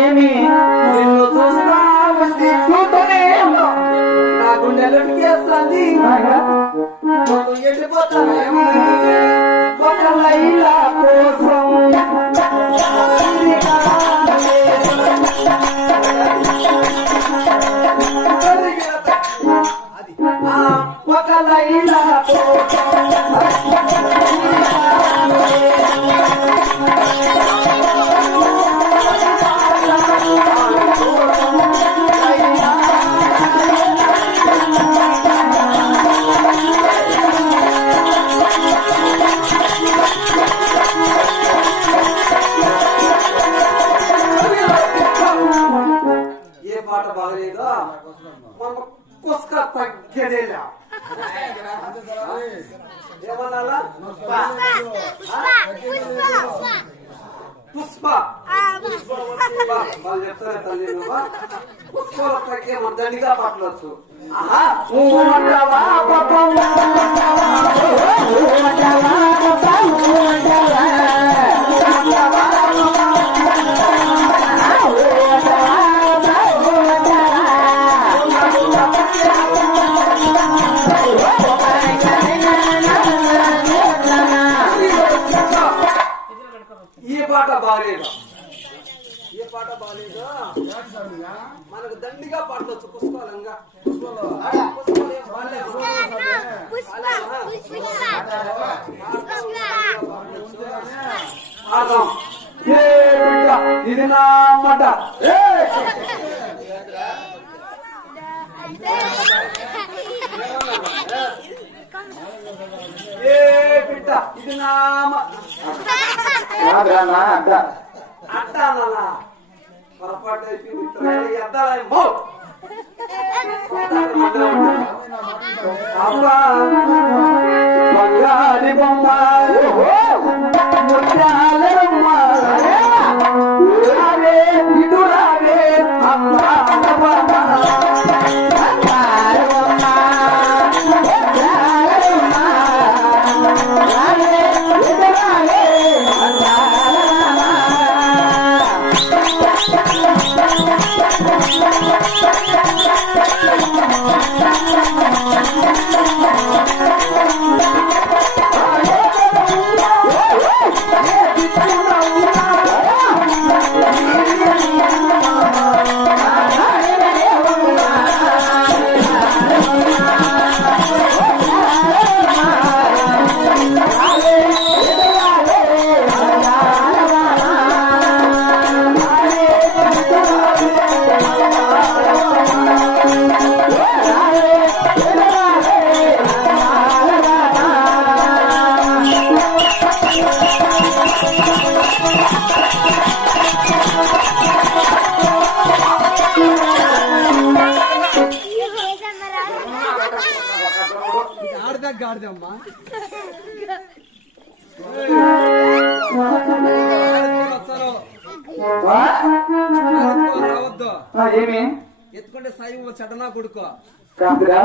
ఏమి చూస్తా ఉంటే చూస్తూనే నా గుండెలకి వేస్తుంది వెళ్ళిపోతాను ఇలా కోసం ఒక లైలా పుష్ప వాళ్ళు చెప్తారే తల్లి పుష్పలకే మన దండిగా పట్టవచ్చు ఏ పాట బాగాలేదు మనకు దండిగా పాటవచ్చు పుష్పాలంగా ఇది నా మాట ఏ బిడ్డ ఇది నా అంటానా పొరపాటు అయిపోయింది ఎద్దాలేమో బంగారి బొమ్మ ముత్యాలమ్మ ఇటు రావే ఆడదా గాడిదమ్మా రావద్దు ఏమి ఎత్తుకుంటే సాయి చెడ్డనా కొడుకో కాదురా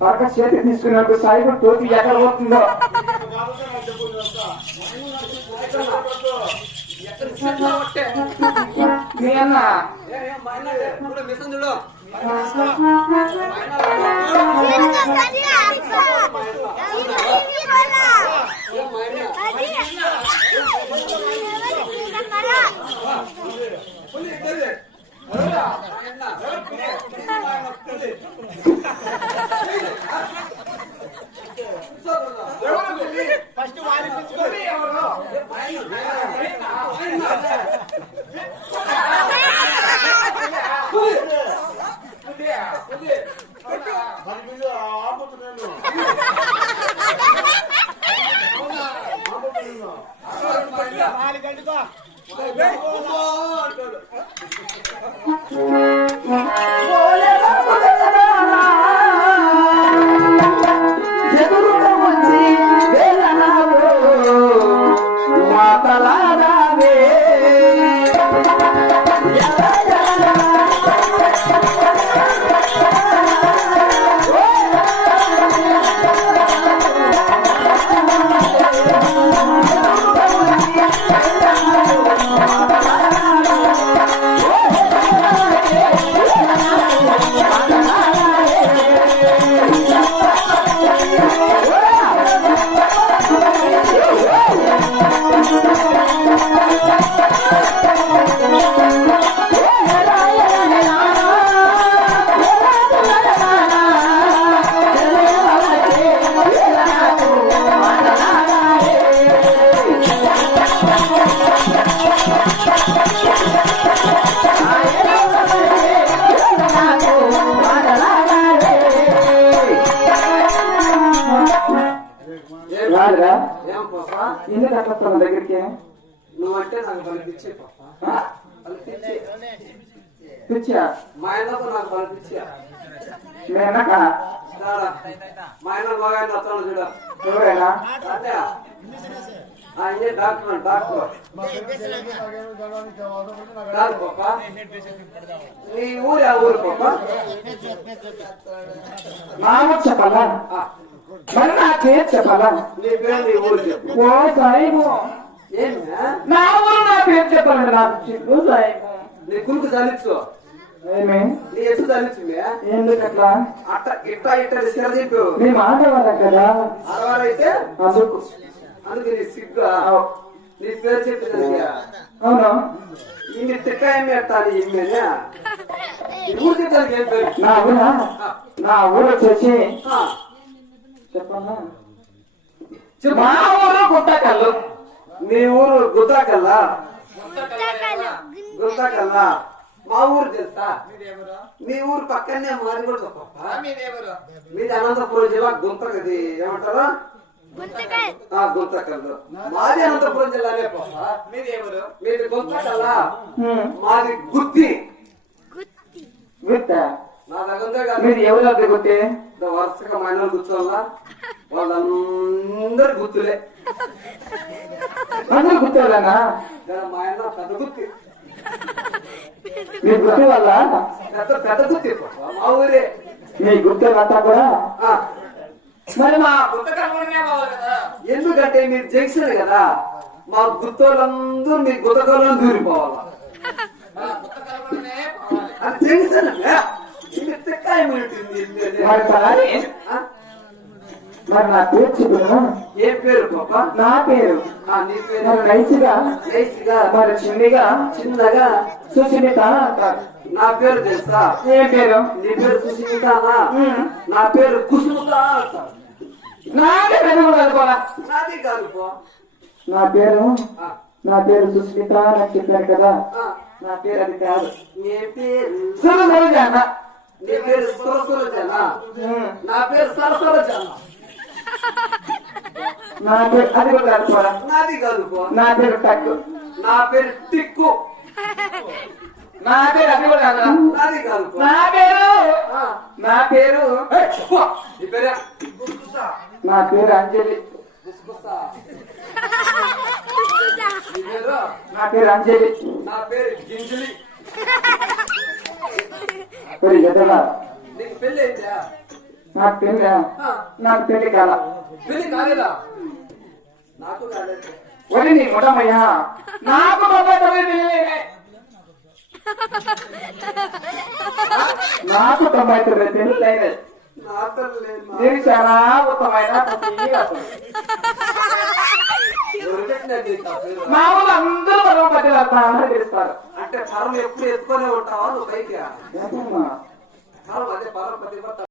పరక చేతి తీసుకున్నట్టు సాయిబు టోపీ ఎక్కడ పోతుందో మీ అన్న మిషన్ చూడు ఫస్ట్ వారిపించుకొని ఎవరు ఎదురుగా వచ్చి వేలనాడు మాతలాడావే రాదురా ఏం పాపా ఎందుకు అట్లా వస్తాను దగ్గరికి నువ్వంటే నాకు బలిపించే పాపా బలిపించే పిచ్చా మా ఆయనతో నాకు బలిపించా నేనక మా ఆయన మగాయన వస్తాను చూడ ఎవరైనా అంటే ఇదే డాక్టర్ డాక్టర్ కాదు పాపా నీ ఊరు ఆ ఊరు పాపా నా ఊరు చెప్పాలా మరి నా పేరు చెప్పాలా నీ పేరు నీ ఊరు చెప్పు ఓ సాయిబు ఏమిరా నా ఊరు నా పేరు చెప్పాలండి నాకు చిక్కు సాయిబు నీ కులుకు చలిచ్చు ఏమి నీ ఎత్తు చలిచ్చుమే ఎందుకట్లా అట్ట ఇట్ట ఇట్ట సిర చెప్పు నీ మాట వాళ్ళ కదా అరవారైతే అందుకు అందుకు నీ సిగ్గు నీ పేరు చెప్పేదానికి అవును ఇన్ని తిక్కాయం పెట్టాలి ఇమ్మేనే ఊరు తిట్టానికి ఏం పేరు నా ఊరు వచ్చేసి ఆ, చెప్పన్నా చెప్పు. మా ఊరు గుట్టకల్లు నీ ఊరు గుత్తాకల్లా గుత్తాకల్లా మా ఊరు తెలుసా మీ ఊరు పక్కనే మాది కూడా తప్ప మీది అనంతపురం జిల్లా గుంతకది ఏమంటారు గుంతకల్లు మాది అనంతపురం జిల్లానే పాప మీది గుంతకల్లా మాది గుత్తి గుట్ట నా దగ్గర కాదు మీరు ఎవరు వద్ద గుత్తే వరుసగా మా ఆయన కూర్చోవాలా వాళ్ళందరు గుర్తులే అందరూ గుర్తేవాళ్ళనా మా ఆయన పెద్ద గుత్తి మీ గుర్తే వాళ్ళ పెద్ద పెద్ద గుత్తి పాప మా ఊరే మీ గుర్తే అంతా కూడా ఆ, మరి మా ఎందుకంటే మీరు జంక్షన్ కదా మా గుత్తోళ్ళందరూ మీ గుత్తకోళ్ళని దూరిపోవాలా అది జంక్షన్ మరి పలాని మరి నా పేరు చెప్పను ఏ పేరు పాప నా పేరు నీ పేరు మరి నైసిగా నైస్గా మరి చిన్నగా చిన్నగా సుచినిత అంటారు నా పేరు తెలుసా ఏ పేరు నీ పేరు సుశీతానా నా పేరు కుసుముత అంటారు నాకే పెద్ద కలుకోవాలా నాది కాదు పో నా పేరు ఆ, నా పేరు సుస్మిత అని చెప్పాను కదా ఆ, నా పేరు అది కాదు నీ పేరు సురజన నీ పేరు సురసురజనా నా పేరు సరసరజనా నా పేరు అది కూడా కలుకోవాలా నాది కాదు పో నా పేరు టక్కు నా పేరు టిక్కు నా పేరు అది కూడా కాదు నాది కాదు పో నా పేరు ఆ, నా పేరు నీ పేరే నా పేరు అంజలి. గుసగుసా. నీ పేరు నా పేరు అంజలి. నా పేరు గింజలి. మరి ఎదలా నీకు పెళ్ళి అయిందా? నాకు పెళ్ళి ఆ, నాకు పెళ్లి కాల. పెళ్ళి కాలేదా? నాకు కాలేదు. ఒరి నీ ముఠమయ్యా, నాకు 99 నాకు 99 పెళ్లి అయినాయి. నాకు లేదు. నేను చాలా ఉత్తమైన పతి అతను. ఎవరు పెట్టినా నీకు ఆ పేరు? మా ఊళ్ళో అందరూ పదవపతిలో పిలుస్తారు. అంటే పరం ఎప్పుడు ఎత్తుకొనే ఉంటావా నువ్వు పైకి? ఏమమ్మా? పరం అదే పరం ప్రతిభ